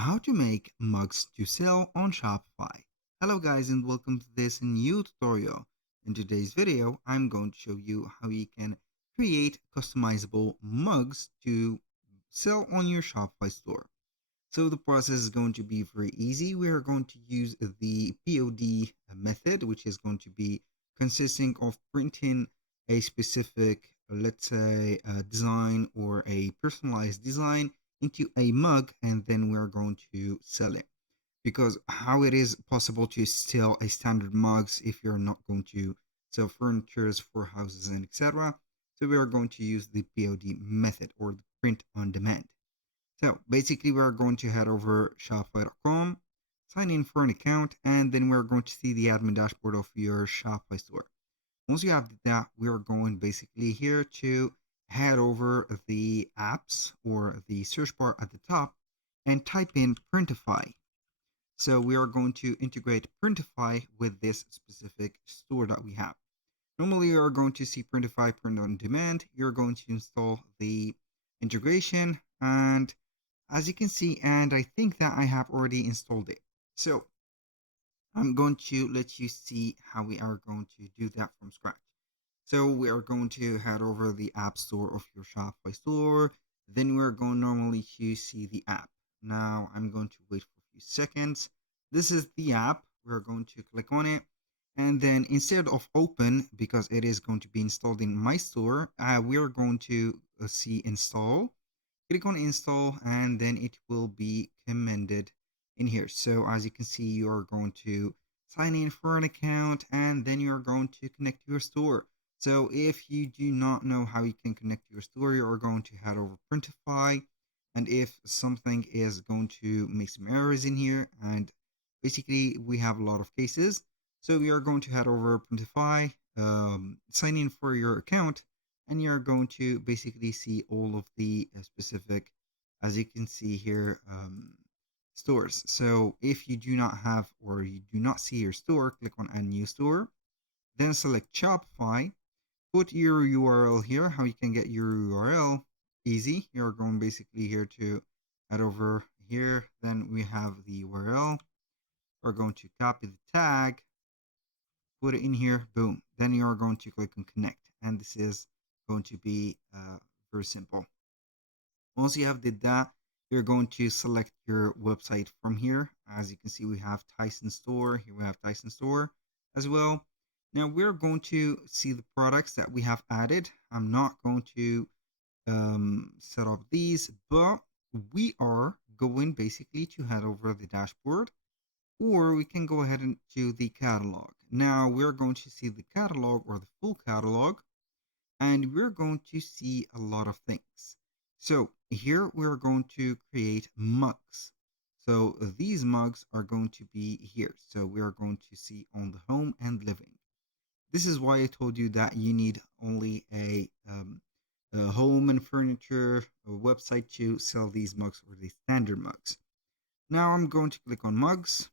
How to make mugs to sell on Shopify. Hello guys and welcome to this new tutorial. In today's video, I'm going to show you how you can create customizable mugs to sell on your Shopify store. So the process is going to be very easy. We are going to use the POD method, which is going to be consisting of printing a specific, let's say, a design or a personalized design into a mug, and then we're going to sell it. Because how it is possible to sell a standard mugs if you're not going to sell furnitures for houses and etc. So we are going to use the POD method or the print on demand. So basically, we're going to head over Shopify.com, sign in for an account, and then we're going to see the admin dashboard of your Shopify store. Once you have that, we're going basically here to head over the apps or the search bar at the top and type in Printify. So we are going to integrate Printify with this specific store that we have. Normally, you're going to see Printify print on demand. You're going to install the integration, and as you can see, and I think that I have already installed it. So I'm going to let you see how we are going to do that from scratch. So we are going to head over the app store of your Shopify store. Then we're going normally to see the app. Now I'm going to wait for a few seconds. This is the app. We're going to click on it. And then instead of open, because it is going to be installed in my store, we're going to see install. Click on install and then it will be commended in here. So as you can see, you are going to sign in for an account and then you're going to connect to your store. So if you do not know how you can connect to your store, you are going to head over Printify. And if something is going to make some errors in here, and basically we have a lot of cases. So we are going to head over Printify, sign in for your account, and you're going to basically see all of the specific, as you can see here, stores. So if you do not have or you do not see your store, click on add new store, then select Shopify, put your URL here. How you can get your URL, easy. You're going basically here to head over here, then we have the URL. We're going to copy the tag, put it in here, boom. Then you're going to click on connect, and this is going to be very simple. Once you have did that, you're going to select your website from here. As you can see, we have Tyson Store. Here we have Tyson Store as well. Now we're going to see the products that we have added. I'm not going to set up these, but we are going basically to head over the dashboard, or we can go ahead and do the catalog. Now we're going to see the catalog or the full catalog, and we're going to see a lot of things. So here we're going to create mugs. So these mugs are going to be here. So we are going to see on the home and living. This is why I told you that you need only a home and furniture website to sell these mugs or the standard mugs. Now I'm going to click on mugs.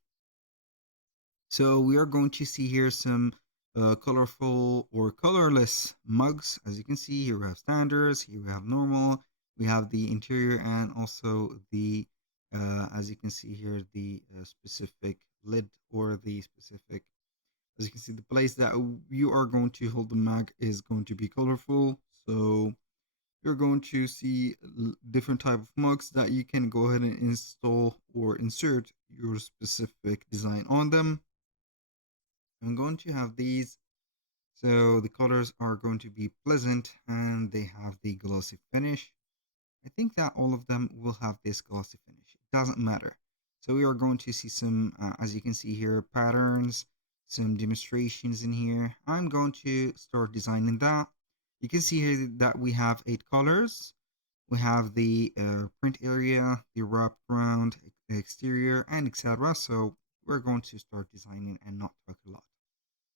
So we are going to see here some colorful or colorless mugs. As you can see, here we have standards, here we have normal, we have the interior, and also the, as you can see here, the specific lid or the specific, as you can see, the place that you are going to hold the mug is going to be colorful. So you're going to see different type of mugs that you can go ahead and install or insert your specific design on them. I'm going to have these. So the colors are going to be pleasant and they have the glossy finish. I think that all of them will have this glossy finish. It doesn't matter. So we are going to see some, as you can see here, patterns, some demonstrations in here. I'm going to start designing that. You can see here that we have 8 colors. We have the print area, the wrap around, exterior, and etc. So we're going to start designing and not talk a lot.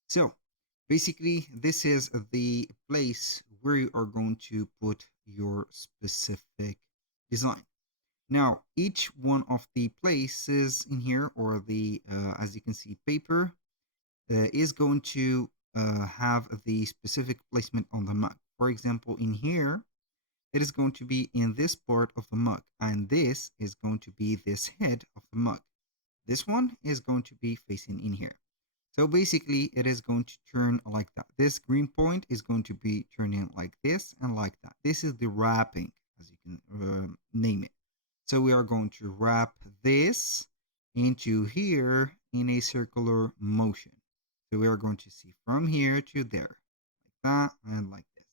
So basically, this is the place where you are going to put your specific design. Now, each one of the places in here, or the, as you can see, paper, is going to have the specific placement on the mug. For example, in here, it is going to be in this part of the mug, and this is going to be this head of the mug. This one is going to be facing in here. So basically, it is going to turn like that. This green point is going to be turning like this and like that. This is the wrapping, as you can name it. So we are going to wrap this into here in a circular motion. So we are going to see from here to there, like that and like this.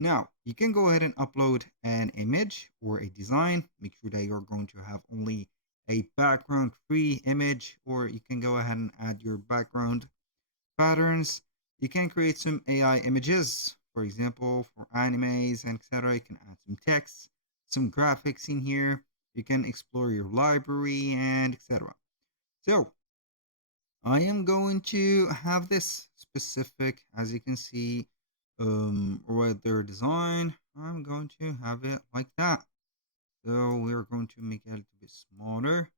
Now, you can go ahead and upload an image or a design. Make sure that you're going to have only a background free image, or you can go ahead and add your background patterns. You can create some AI images, for example, for animes and etc. You can add some text, some graphics in here. You can explore your library and etc. So I am going to have this specific, as you can see, right there design. I'm going to have it like that. So we are going to make it a little bit smaller,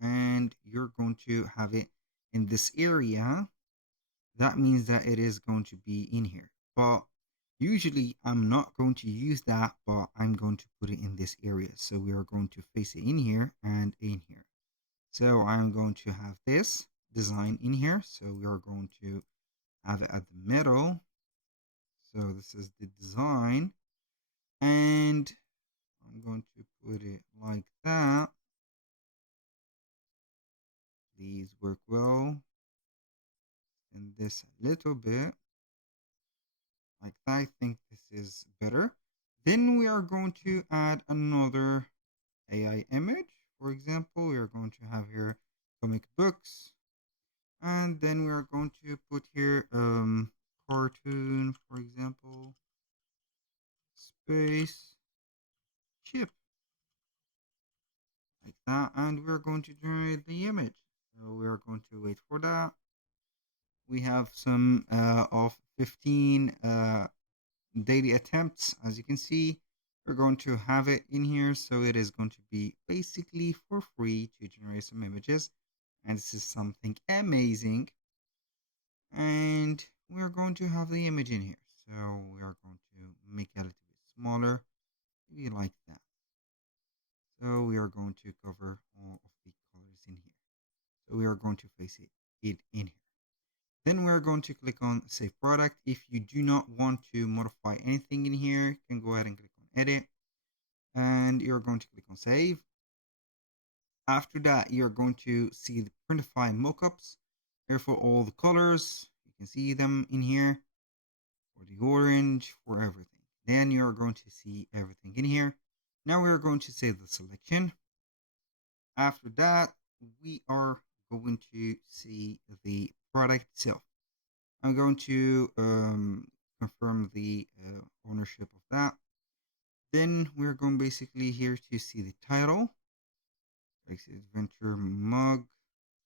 and you're going to have it in this area. That means that it is going to be in here. But usually I'm not going to use that, but I'm going to put it in this area. So we are going to face it in here and in here. So I'm going to have this design in here. So we are going to have it at the middle. So this is the design. And I'm going to put it like that. Please work well. And this a little bit. Like that. I think this is better. Then we are going to add another AI image. For example, we are going to have here comic books. And then we are going to put here cartoon, for example, space chip, like that. And we're going to generate the image. So we are going to wait for that. We have some of 15 daily attempts. As you can see, we're going to have it in here. So it is going to be basically for free to generate some images. And this is something amazing. And we're going to have the image in here. So we are going to make it a little bit smaller, maybe like that. So we are going to cover all of the colors in here. So we are going to face it in here. Then we're going to click on Save Product. If you do not want to modify anything in here, you can go ahead and click on Edit. And you're going to click on Save. After that, you're going to see the Printify mockups. Here for all the colors. You can see them in here. For the orange, for everything. Then you're going to see everything in here. Now we are going to save the selection. After that, we are going to see the product itself. I'm going to confirm the ownership of that. Then we're going basically here to see the title, like Adventure Mug.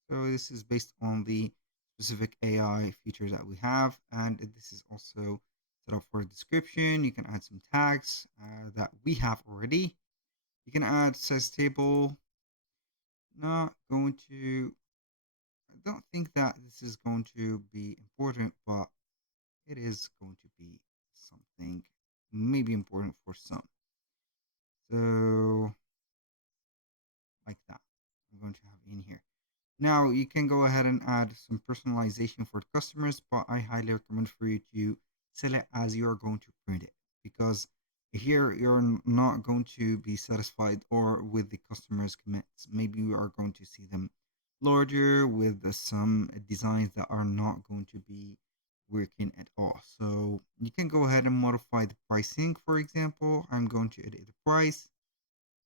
So this is based on the specific AI features that we have, and this is also set up for a description. You can add some tags that we have already. You can add size table. Not going to. I don't think that this is going to be important, but it is going to be something maybe important for some. So like that, I'm going to have in here. Now you can go ahead and add some personalization for the customers, but I highly recommend for you to sell it as you're going to print it, because here you're not going to be satisfied or with the customers' commits. Maybe you are going to see them larger with some designs that are not going to be working at all. So you can go ahead and modify the pricing. For example, I'm going to edit the price.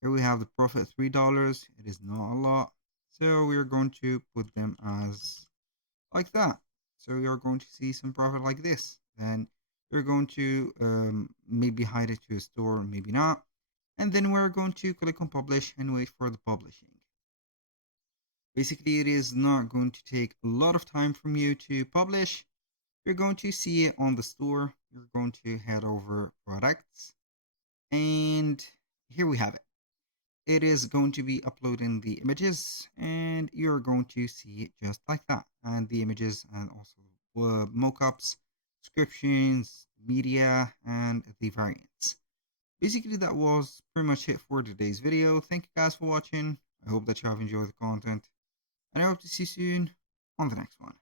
Here we have the profit $3. It is not a lot. So we are going to put them as like that. So we are going to see some profit like this. Then we're going to maybe hide it to a store, maybe not. And then we're going to click on publish and wait for the publishing. Basically, it is not going to take a lot of time from you to publish. You're going to see it on the store. You're going to head over products. And here we have it. It is going to be uploading the images, and you're going to see it just like that. And the images and also mockups, descriptions, media, and the variants. Basically, that was pretty much it for today's video. Thank you guys for watching. I hope that you have enjoyed the content, and I hope to see you soon on the next one.